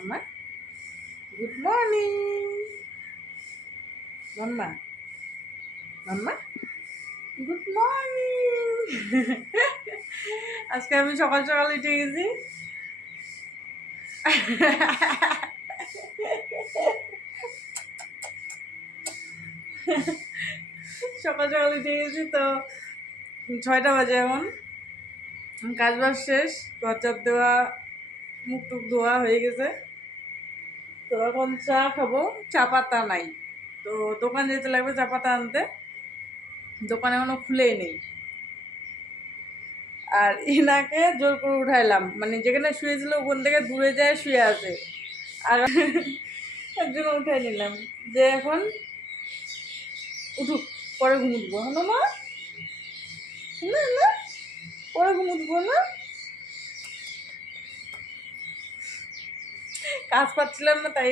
মাম্মা good morning. মাম্মা মাম্মা good morning. আজকে আমি সকাল সকাল উঠে গেছি। সকাল সকাল উঠে গেছি তো 6টা বাজে। এখন কাজ বাজ শেষ, ঘর চাপ দেওয়া, মুখ টুক ধোয়া হয়ে গেছে। তো এখন চা খাবো, চা পাতা নাই, তো দোকান যেতে লাগবে চা পাতা আনতে। দোকান এখনো খুলেই নেই। আর ইনাকে জোর করে উঠাইলাম, মানে যেখানে শুয়েছিল ওখান থেকে দূরে যায় শুয়ে আছে। আর একজন উঠাই নিলাম যে এখন উঠুক, পরে ঘুম উঠবো। হলো মা, না না পরে ঘুম উঠবো না। কাজ পাচ্ছিলাম না তাই।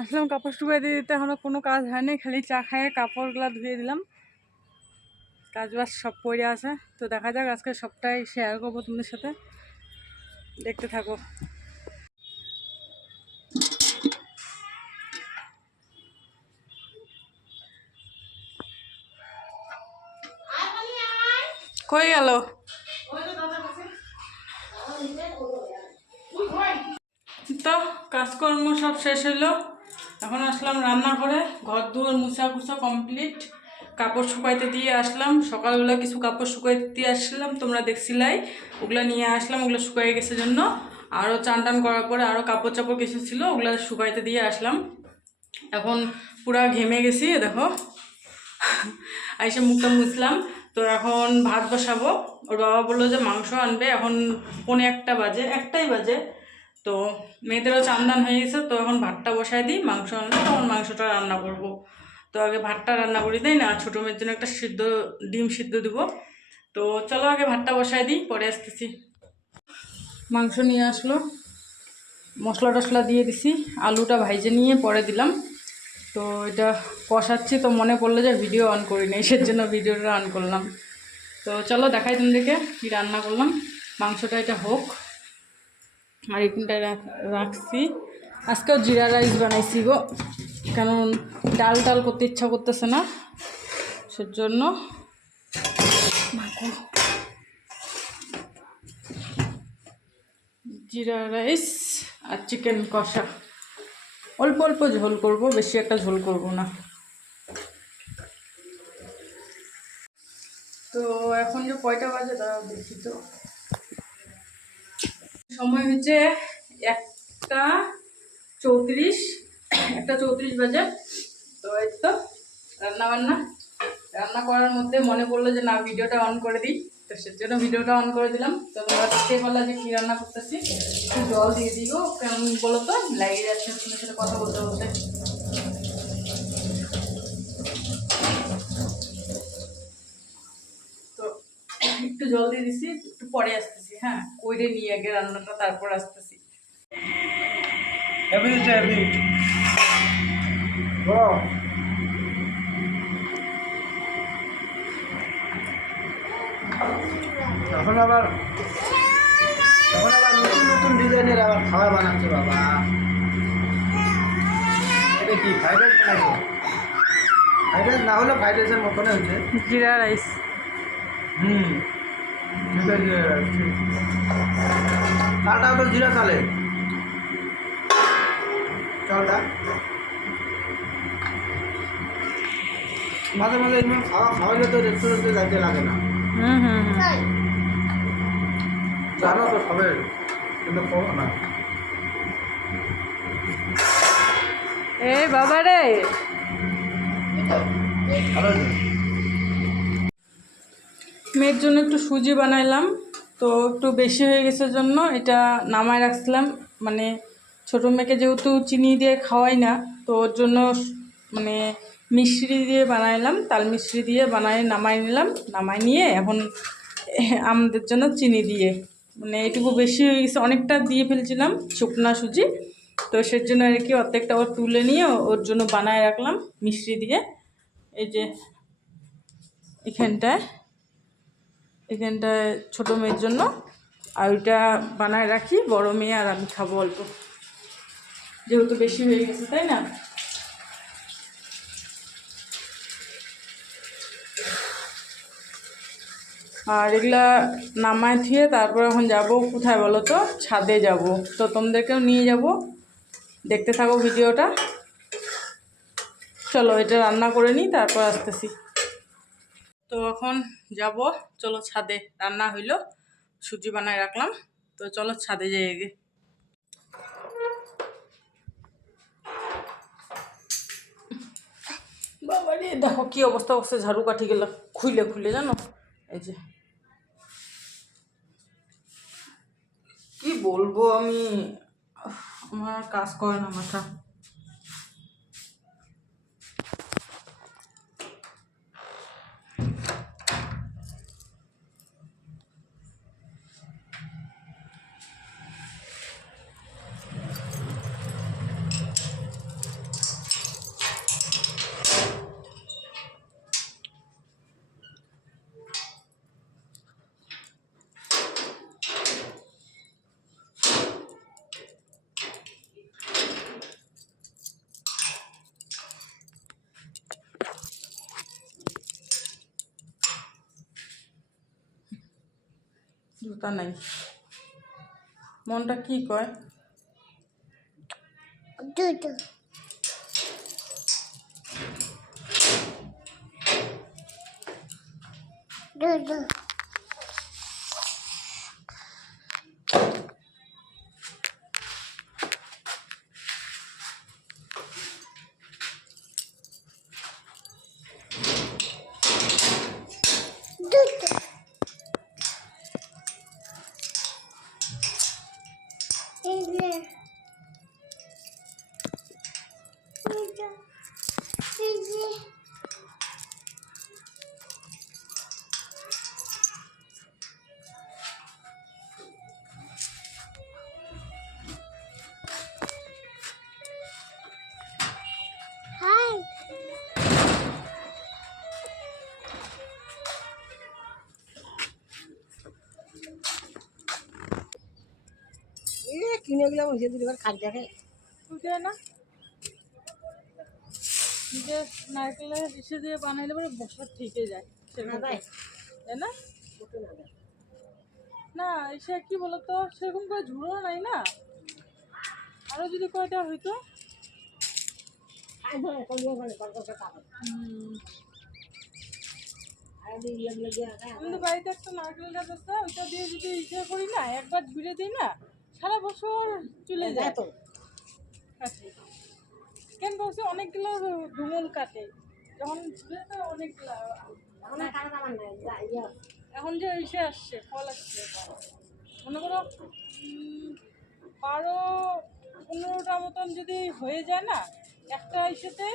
আসলাম কাপড় শুকিয়ে দিয়ে দিতে, এখনো কোনো কাজ হয়নি, খালি চা খাইয়ে কাপড়গুলো ধুয়ে দিলাম। কাজ বাজ সব পড়ে আছে। তো দেখা যাক, আজকে সবটাই শেয়ার করবো তোমাদের সাথে, দেখতে থাকো। কই গেল? তো কাজকর্ম সব শেষ হইলো। এখন আসলাম রান্না করে, ঘর দুয়ার মুছা কুছা কমপ্লিট, কাপড় শুকাইতে দিয়ে আসলাম। সকালবেলা কিছু কাপড় শুকাইতে দিয়ে আসলাম, তোমরা দেখছিলাই, ওগুলো নিয়ে আসলাম। ওগুলো শুকাই গেছে জন্য আরও চান টান করার পরে আরও কাপড় চাপড় কিছু ছিল, ওগুলো শুকাইতে দিয়ে আসলাম। এখন পুরা ঘেমে গেছি, দেখো। আইসে মুখটা মুছলাম। তো এখন ভাত বসাবো। ওর বাবা বললো যে মাংস আনবে, এখন 1:45 বাজে, 1টাই বাজে। তো মেয়েদেরও চান্দান হয়ে গেছে, তো এখন ভাতটা বসাই দিই, মাংস আনলে তখন মাংসটা রান্না করব। তো আগে ভাতটা রান্না করি, তাই না? ছোটো মেয়ের জন্য একটা ডিম সিদ্ধ দেবো। তো চলো আগে ভাতটা বসাই দিই, পরে আসতেছি। মাংস নিয়ে আসলো, মশলা টশলা দিয়ে দিছি, আলুটা ভাইজে নিয়ে পরে দিলাম। তো এটা কষাচ্ছি, তো মনে পড়লো যে ভিডিও অন করি নাই, সেই জন্য ভিডিওটা অন করলাম। তো চলো দেখাই তোমাদেরকে কী রান্না করলাম। মাংসটা এটা হোক, আর এখানটায় রাখছি। আজকেও জিরা রাইস বানাইছি গো, কারণ ডাল টাল করতে ইচ্ছা করতেছে না, সেজন্য। জিরা রাইস আর চিকেন কষা, অল্প অল্প ঝোল করব, বেশি একটা ঝোল করব না। তো এখন যে কয়টা বাজে দাঁড়াও দেখি, তো সময় হচ্ছে 1:34, 1:34 বাজে। তো এই তো রান্না করার মধ্যে মনে পড়লো যে না, ভিডিওটা অন করে দিই, তো সেজন্য ভিডিওটা অন করে দিলাম। তো তোমরা দেখতে পারলা যে কী রান্না করতেছি। একটু জল দিয়ে দিই গো, কেমন বলো তো, লেগে যাচ্ছে তোমার সাথে কথা বলতে বলতে। তো একটু জল দিয়ে দিছি, একটু পরে আসতেছি। হ্যাঁ, কইরে নিয়ে আগে রান্নাটা, তারপর আসতেছি। এখন আবার নতুন নতুন ডিজাইনের আবার খাবার বানাচ্ছে বাবা। এটা কি ফ্রাইড রাইস বানাইছে? ফ্রাইড রাইস না হলে ফ্রাইড রাইসের মতনই হচ্ছে। জিরা রাইস। সেটা জিরা রাইস। চালটা তো জিরা চালের চালটা। মাঝে মাঝে এমন খাওয়াইলে তো রেস্টুরেন্টে যাইতে লাগে না। জানো তো সবাই, কিন্তু করো না। এই বাবা রে, ভালো মেয়ের জন্য একটু সুজি বানাইলাম, তো একটু বেশি হয়ে গেছে জন্য এটা নামায় রাখছিলাম। মানে ছোটো মেয়েকে যেহেতু চিনি দিয়ে খাওয়াই না, তো ওর জন্য মানে মিশ্রি দিয়ে বানাইলাম, তাল মিশ্রি দিয়ে বানাই নামাই নিলাম। নামাই নিয়ে এখন আমাদের জন্য চিনি দিয়ে, মানে এটুকু বেশি হয়ে গেছে, অনেকটা দিয়ে ফেলছিলাম শুকনা সুজি, তো সের জন্য আর কি অর্ধেকটা ওর তুলে নিয়ে ওর জন্য বানায় রাখলাম মিশ্রি দিয়ে। এই যে এখানটায় ছোটো মেয়ের জন্য, আর ওইটা বানায় রাখি বড় মেয়ে আর আমি খাবো অল্প, যেহেতু বেশি হয়ে গেছে, তাই না? আর এগুলা নামায় থিয়ে তারপর এখন যাব কোথায় বলো তো? ছাদে যাব, তো তোমাদেরকেও নিয়ে যাব, দেখতে থাকো ভিডিওটা। চলো এটা রান্না করে নিই, তারপর আসতেছি। তো এখন যাব, চলো ছাদে। রান্না হইলো, সুজি বানায় রাখলাম, তো চলো ছাদে যাই আগে। বাবা রে, দেখো কি অবস্থা অবস্থা, ঝাড়ু কাঠি গেল খুলে খুলে, জানো? এই যে কি বলবো আমি, আমার কাজ করে না মাথা। জুতা নাই, মনটা কি কয়? কিনে গেলাম ওই যে দুবার খাট দেখে বুঝে না, যে নারকেলের ইসে দিয়ে বানাইলে পরে বসার ঠিকই যায়, সেরকম তাই না? না সে কি বলতো, সেরকম করে ঝুড়ো নাই না, আরো যদি কয়টা হইতো। আমাদের বাড়িতে একটা নারকেল গাছ আছে, ওইটা দিয়ে যদি ইসে করি না, একবার ঝুড়ে দিই না, সারা বছর চলে যায়। তো কেন বলছে অনেকগুলো ধুমুল কাটে, যখন ঝুড়ে তো অনেকগুলো। এখন যে ইসে আসছে, ফল আসছে, মনে করো 12-15টা মতন যদি হয়ে যায় না, একটা ইসেতে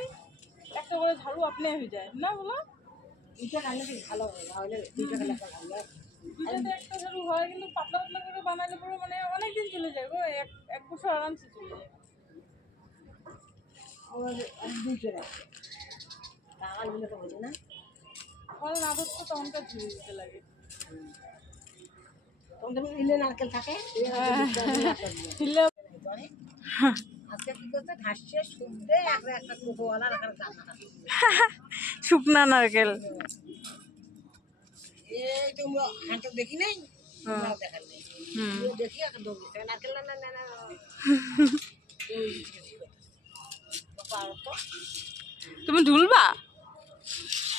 একটা করে ঝাড়ু আপনি হয়ে যায় না, বলো? ভালো হয়, দুইটাতে একটা ঝাড়ু হয়, কিন্তু পাতলা পাতলা করে বানাইলে পরে মানে অনেকদিন চলে যায় গো, এক বছর আরামসে চলে যায়। ফল না ধরতো তখনকার ঝুড়ে দিতে লাগে। তখন ইলে নারকেল থাকে আজকে কি করছে ঘাসছে শুনতে একটা কোকোওয়ালার এখানে রান্না থাকে শুকনা নারকেল। এই তো হাঁটা দেখি নাই আমরাও দেখার নেই দেখি এখন দৌড় নারকেল না না না না তুমি ঝুলবা,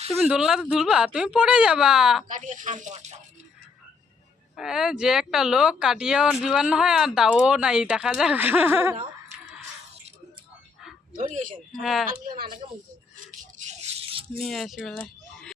তুমি দোলনাতে ঝুলবা, তুমি পড়ে যাবা। কাটিয়ে খান তোমারটা যে একটা লোক কাটিয়েও দিবার না হয় আর দাও নাই, দেখা যাক। ধরিয়েছেন হ্যাঁ নানাকে মুখ নিয়ে আসি বলে